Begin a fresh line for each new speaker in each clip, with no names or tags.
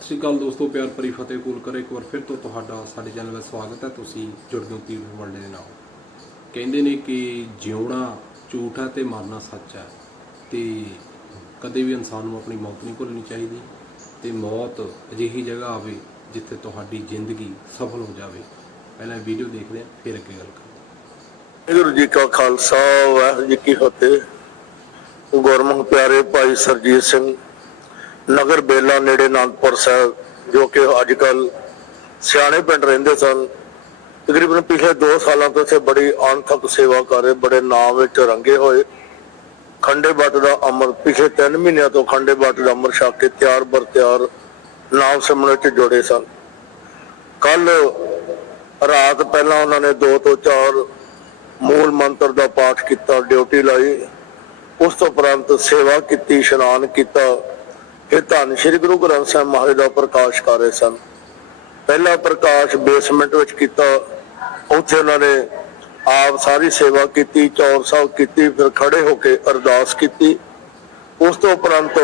ਸਤਿ ਸ਼੍ਰੀ ਅਕਾਲ ਦੋਸਤੋ, ਪਿਆਰ ਭਰੀ ਫਤਿਹ ਕੋਲ ਕਰੇ ਇੱਕ ਵਾਰ ਫਿਰ ਤੋਂ ਤੁਹਾਡਾ ਸਾਡੇ ਚੈਨਲ ਵਿੱਚ ਸਵਾਗਤ ਹੈ। ਤੁਸੀਂ ਜੁੜਦੇ ਗਏ ਹੋ ਤੀਰ ਵਰਲਡ ਦੇ ਨਾਲ। ਕਹਿੰਦੇ ਨੇ ਕਿ ਜਿਉਣਾ ਝੂਠ ਹੈ ਤੇ ਮਰਨਾ ਸੱਚ ਹੈ ਤੇ ਕਦੇ ਵੀ ਇਨਸਾਨ ਨੂੰ ਆਪਣੀ ਮੌਤ ਨਹੀਂ ਭੁੱਲਣੀ ਚਾਹੀਦੀ ਤੇ ਮੌਤ ਅਜਿਹੀ ਜਗ੍ਹਾ ਆਵੇ ਜਿੱਥੇ ਤੁਹਾਡੀ ਜ਼ਿੰਦਗੀ ਸਫਲ ਹੋ ਜਾਵੇ। ਪਹਿਲਾਂ ਵੀਡੀਓ ਦੇਖਦੇ ਹਾਂ, ਫਿਰ ਅੱਗੇ ਗੱਲ ਕਰਾਂਗੇ
ਗੁਰੂ ਜੀ ਕਾ ਖਾਲਸਾ, ਵਾਹਿਗੁਰੂ ਜੀ ਕੀ ਫਤਿਹ। ਗੁਰਮੁਖ ਪਿਆਰੇ ਭਾਈ ਸਰਜੀਤ ਸਿੰਘ ਨਗਰ ਬੇਲਾ ਨੇੜੇ ਅਨੰਦਪੁਰ ਸਾਹਿਬ, ਜੋ ਕਿ ਅੱਜ ਕੱਲ ਸਿਆਣੇ ਪਿੰਡ ਰਹਿੰਦੇ ਸਨ। ਤਕਰੀਬਨ ਪਿਛਲੇ 2 ਸਾਲਾਂ ਤੋਂ ਇੱਥੇ ਬੜੀ ਅਣਥਕ ਸੇਵਾ ਕਰ ਰਹੇ, ਬੜੇ ਨਾਮ ਵਿੱਚ ਰੰਗੇ ਹੋਏ। ਖੰਡੇ ਬੱਟ ਦਾ ਅਮਰ, ਪਿਛਲੇ 3 ਮਹੀਨਿਆਂ ਤੋਂ ਖੰਡੇ ਬੱਟ ਦਾ ਅਮਰ ਛਕ ਕੇ ਤਿਆਰ ਬਰ ਤਿਆਰ ਨਾਮ ਸਿਮਰਨ ਵਿੱਚ ਜੁੜੇ ਸਨ। ਕੱਲ ਰਾਤ ਪਹਿਲਾਂ ਉਹਨਾਂ ਨੇ 2 ਤੋਂ 4 ਮੂਲ ਮੰਤਰ ਦਾ ਪਾਠ ਕੀਤਾ, ਡਿਊਟੀ ਲਾਈ। ਉਸ ਤੋਂ ਉਪਰੰਤ ਸੇਵਾ ਕੀਤੀ, ਇਸ਼ਨਾਨ ਕੀਤਾ। ਇਹ ਧੰਨ ਸ਼੍ਰੀ ਗੁਰੂ ਗ੍ਰੰਥ ਸਾਹਿਬ ਮਹਾਰਾਜ ਦਾ ਪ੍ਰਕਾਸ਼ ਕਰ ਰਹੇ ਸਨ। ਪਹਿਲਾ ਪ੍ਰਕਾਸ਼ ਬੇਸਮੈਂਟ ਵਿੱਚ ਕੀਤਾ। ਉੱਥੇ ਉਹਨਾਂ ਨੇ ਆਪ ਸਾਰੀ ਸੇਵਾ ਕੀਤੀ, ਚੌਰ ਸਾਹਿਬ ਕੀਤੀ, ਫਿਰ ਖੜੇ ਹੋ ਕੇ ਅਰਦਾਸ ਕੀਤੀ। ਉਸ ਤੋਂ ਉਪਰੰਤ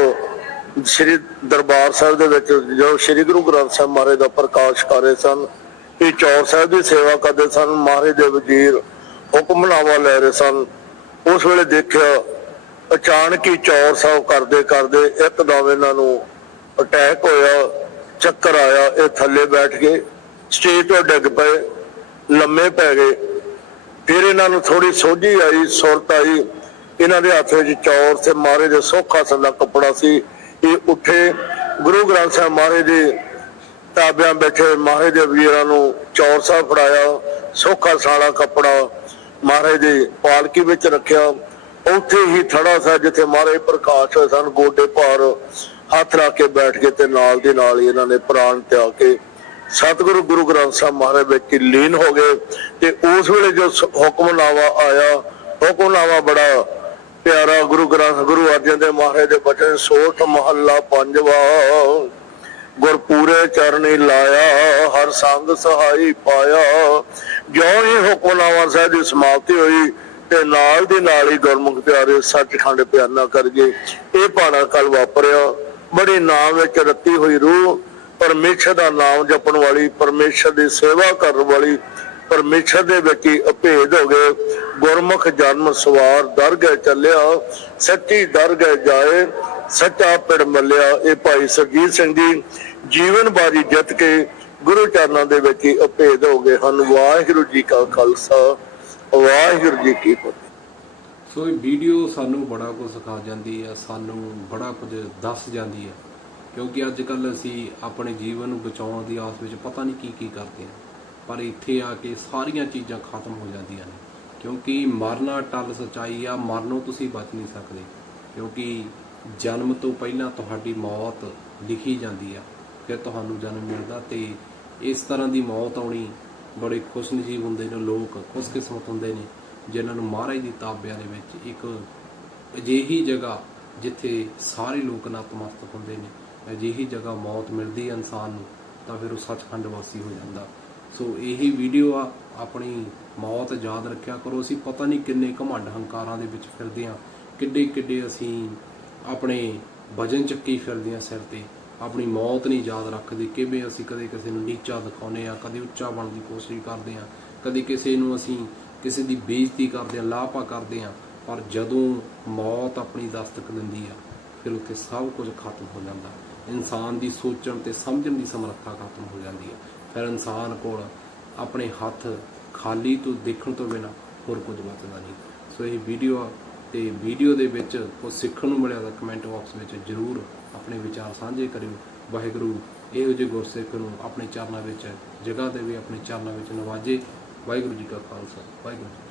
ਸ੍ਰੀ ਦਰਬਾਰ ਸਾਹਿਬ ਦੇ ਵਿੱਚ ਜੋ ਸ੍ਰੀ ਗੁਰੂ ਗ੍ਰੰਥ ਸਾਹਿਬ ਮਹਾਰਾਜ ਦਾ ਪ੍ਰਕਾਸ਼ ਕਰ ਰਹੇ ਸਨ, ਇਹ ਚੌਰ ਸਾਹਿਬ ਦੀ ਸੇਵਾ ਕਰਦੇ ਸਨ, ਮਹਾਰਾਜ ਦੇ ਵਜ਼ੀਰ ਹੁਕਮਨਾਮਾ ਲੈ ਰਹੇ ਸਨ। ਉਸ ਵੇਲੇ ਦੇਖਿਆ ਅਚਾਨਕ ਹੀ ਚੌਰ ਸਾਹਿਬ ਕਰਦੇ ਕਰਦੇ ਇੱਕਦਮ ਇਹਨਾਂ ਨੂੰ ਅਟੈਕ ਹੋਇਆ, ਚੱਕਰ ਆਇਆ, ਇਹ ਥੱਲੇ ਬੈਠ ਕੇ ਸਟੇਜ ਤੋਂ ਡਿੱਗ ਪਏ, ਲੰਮੇ ਪੈ ਗਏ। ਫਿਰ ਇਹਨਾਂ ਨੂੰ ਥੋੜੀ ਸੋਝੀ ਆਈ, ਸੁਰਤ ਆਈ। ਇਹਨਾਂ ਦੇ ਹੱਥ ਵਿੱਚ ਚੌਰ ਤੇ ਮਾਰੇ ਦੇ ਸੋਖਾ ਸੰਦਾ ਕੱਪੜਾ ਸੀ। ਇਹ ਉੱਠੇ, ਗੁਰੂ ਗ੍ਰੰਥ ਸਾਹਿਬ ਮਹਾਰਾਜ ਦੇ ਤਾਬਿਆਂ ਬੈਠੇ ਮਹਾਰਾਜ ਦੇ ਵੀਰਾਂ ਨੂੰ ਚੌਰ ਸਾਹਿਬ ਫੜਾਇਆ, ਸੋਖਾ ਸਾਲਾ ਕੱਪੜਾ ਮਹਾਰਾਜ ਦੇ ਪਾਲਕੀ ਵਿੱਚ ਰੱਖਿਆ। ਉੱਥੇ ਹੀ ਥੜਾ ਸਾਹਿਬ ਜਿੱਥੇ ਮਹਾਰਾਜ ਪ੍ਰਕਾਸ਼ ਹੋਏ ਸਨ, ਗੋਡੇ ਭਾਰ ਹੱਥ ਰੱਖ ਕੇ ਬੈਠ ਕੇ ਤੇ ਨਾਲ ਦੀ ਨਾਲ ਹੀ ਇਹਨਾਂ ਨੇ ਪ੍ਰਾਣ ਤਿਆਗ ਕੇ ਸਤਿਗੁਰੂ ਗੁਰੂ ਗ੍ਰੰਥ ਸਾਹਿਬ ਮਹਾਰਾਜ ਵਿੱਚ ਲੀਨ ਹੋ ਗਏ ਤੇ ਉਸ ਵੇਲੇ ਜੋ ਹੁਕਮਨਾਮਾ ਆਇਆ, ਹੁਕਮਨਾਮਾ ਬੜਾ ਪਿਆਰਾ ਗੁਰੂ ਗ੍ਰੰਥ, ਗੁਰੂ ਅਰਜਨ ਦੇਵ ਮਹਾਰਾਜ ਦੇ ਬਚਨ, ਸੋਠ ਮਹੱਲਾ ਪੰਜਵਾ, ਗੁਰਪੂਰੇ ਚਰਨੀ ਲਾਇਆ, ਹਰ ਸੰਗ ਸਹਾਈ ਪਾਇਆ। ਜਿਉਂ ਹੀ ਹੁਕਮਨਾਮਾ ਸਾਹਿਬ ਦੀ ਸਮਾਪਤੀ ਹੋਈ ਤੇ ਨਾਲ ਦੀ ਨਾਲ ਹੀ ਗੁਰਮੁਖ ਪਿਆਰੇ ਸੱਚਖੰਡ ਪਿਆਨਾ ਕਰ ਗਏ ਇਹ ਪਾਣਾ ਕੱਲ ਵਾਪਰਿਆ। ਬੜੀ ਨਾਮ ਵਿੱਚ ਰੱਤੀ ਹੋਈ ਰੂਹ। ਪਰਮੇਸ਼ਰ ਦਾ ਨਾਮ ਜਪਣ ਵਾਲੀ, ਪਰਮੇਸ਼ਰ ਦੀ ਸੇਵਾ ਕਰਨ ਵਾਲੀ, ਪਰਮੇਸ਼ਰ ਦੇ ਵਿੱਚ ਹੀ ਅਭੇਦ ਹੋ ਗਏ। ਗੁਰਮੁਖ ਜਨਮ ਸਵਾਰ ਦਰਗਹਿ ਚੱਲਿਆ, ਸੱਚੀ ਦਰਗਹਿ ਜਾਏ, ਸੱਚਾ ਪਿੜ ਮੱਲਿਆ। ਇਹ ਭਾਈ ਸਰਜੀਤ ਸਿੰਘ ਜੀ ਜੀਵਨ ਬਾਜੀ ਜਿੱਤ ਕੇ ਗੁਰੂ ਚਰਨਾਂ ਦੇ ਵਿੱਚ ਹੀ ਅਭੇਦ ਹੋ ਗਏ ਹਨ। ਵਾਹਿਗੁਰੂ ਜੀ ਕਾ ਖਾਲਸਾ। ਵਾਹਿਗੁਰੂ ਜੀ ਕੀ ਫਤਿਹ।
ਸੋ ਇਹ ਵੀਡੀਓ ਸਾਨੂੰ ਬੜਾ ਕੁਝ ਸਿਖਾ ਜਾਂਦੀ ਹੈ ਸਾਨੂੰ ਬੜਾ ਕੁਝ ਦੱਸ ਜਾਂਦੀ ਹੈ ਕਿਉਂਕਿ ਅੱਜ ਕੱਲ ਅਸੀਂ ਆਪਣੇ ਜੀਵਨ ਨੂੰ ਬਚਾਉਣ ਦੀ ਆਸ ਵਿੱਚ ਪਤਾ ਨਹੀਂ ਕੀ ਕੀ ਕਰਦੇ ਹਾਂ ਪਰ ਇੱਥੇ ਆ ਕੇ ਸਾਰੀਆਂ ਚੀਜ਼ਾਂ ਖਤਮ ਹੋ ਜਾਂਦੀਆਂ ਨੇ। ਕਿਉਂਕਿ ਮਰਨਾ ਟਲ ਸਚਾਈ ਆ, ਮਰਨੋਂ ਤੁਸੀਂ ਬਚ ਨਹੀਂ ਸਕਦੇ। ਕਿਉਂਕਿ ਜਨਮ ਤੋਂ ਪਹਿਲਾਂ ਤੁਹਾਡੀ ਮੌਤ ਲਿਖੀ ਜਾਂਦੀ ਆ ਫਿਰ ਤੁਹਾਨੂੰ ਜਨਮ ਮਿਲਦਾ ਤੇ ਇਸ ਤਰ੍ਹਾਂ ਦੀ ਮੌਤ ਆਉਣੀ ਬੜੇ ਖੁਸ਼ ਖੁਸ਼ਨਸੀਬ ਹੁੰਦੇ ਨੇ ਲੋਕ, ਖੁਸ਼ਕਿਸਮਤ ਹੁੰਦੇ ਨੇ, ਜਿਨ੍ਹਾਂ ਨੂੰ ਮਹਾਰਾਜ ਦੀ ਤਾਬਿਆਂ ਦੇ ਵਿੱਚ ਇੱਕ ਅਜਿਹੀ ਜਗ੍ਹਾ ਜਿੱਥੇ ਸਾਰੇ ਲੋਕ ਨਤਮਸਤਕ ਹੁੰਦੇ ਨੇ, ਅਜਿਹੀ ਜਗ੍ਹਾ ਮੌਤ ਮਿਲਦੀ ਹੈ ਇਨਸਾਨ ਨੂੰ, ਤਾਂ ਫਿਰ ਉਹ ਸੱਚਖੰਡ ਵਾਸੀ ਹੋ ਜਾਂਦਾ। ਸੋ ਇਹੀ ਵੀਡੀਓ ਆ, ਆਪਣੀ ਮੌਤ ਯਾਦ ਰੱਖਿਆ ਕਰੋ। ਅਸੀਂ ਪਤਾ ਨਹੀਂ ਕਿੰਨੇ ਘਮੰਡ ਹੰਕਾਰਾਂ ਦੇ ਵਿੱਚ ਫਿਰਦੇ ਆ ਕਿੱਡੇ ਕਿੱਡੇ ਅਸੀਂ ਆਪਣੇ ਵਜਨ ਚੱਕੀ ਫਿਰਦੇ ਆ ਸਿਰ ਤੇ। ਆਪਣੀ ਮੌਤ ਨਹੀਂ ਯਾਦ ਰੱਖਦੇ, ਕਿਵੇਂ ਅਸੀਂ ਕਦੇ ਕਿਸੇ ਨੂੰ ਨੀਚਾ ਦਿਖਾਉਨੇ ਆ ਕਦੇ ਉੱਚਾ ਬਣਨ ਦੀ ਕੋਸ਼ਿਸ਼ ਕਰਦੇ ਆ ਕਦੇ ਕਿਸੇ ਨੂੰ ਅਸੀਂ ਕਿਸੇ ਦੀ ਬੇਇੱਜ਼ਤੀ ਕਰਦੇ ਆ ਲਾਪਾ ਕਰਦੇ ਆ ਪਰ ਜਦੋਂ ਮੌਤ ਆਪਣੀ ਦਸਤਕ ਦਿੰਦੀ ਆ, ਫਿਰ ਉੱਥੇ ਸਭ ਕੁਝ ਖਤਮ ਹੋ ਜਾਂਦਾ। ਇਨਸਾਨ ਦੀ ਸੋਚਣ ਤੇ ਸਮਝਣ ਦੀ ਸਮਰੱਥਾ ਖਤਮ ਹੋ ਜਾਂਦੀ ਆ। ਫਿਰ ਇਨਸਾਨ ਕੋਲ ਆਪਣੇ ਹੱਥ ਖਾਲੀ ਤੋਂ ਦੇਖਣ ਤੋਂ ਬਿਨਾ ਹੋਰ ਕੁਝ ਬਚਦਾ ਨਹੀਂ। ਸੋ ਇਹ ਵੀਡੀਓ ਆ ਤੇ ਵੀਡੀਓ ਦੇ ਵਿੱਚ ਕੁਝ ਸਿੱਖਣ ਨੂੰ ਮਿਲਿਆ ਤਾਂ ਕਮੈਂਟ ਬਾਕਸ ਵਿੱਚ ਜਰੂਰ ਆਪਣੇ ਵਿਚਾਰ ਸਾਂਝੇ ਕਰਿਓ। ਵਾਹਿਗੁਰੂ ਇਹੋ ਜਿਹੇ ਗੁਰਸਿੱਖ ਨੂੰ ਆਪਣੇ ਚਰਨਾਂ ਵਿੱਚ, ਜਗ੍ਹਾ ਦੇਵੇ ਆਪਣੇ ਚਰਨਾਂ ਵਿੱਚ ਨਵਾਜੇ। ਵਾਹਿਗੁਰੂ ਜੀ ਕਾ ਖਾਲਸਾ, ਵਾਹਿਗੁਰੂ ਜੀ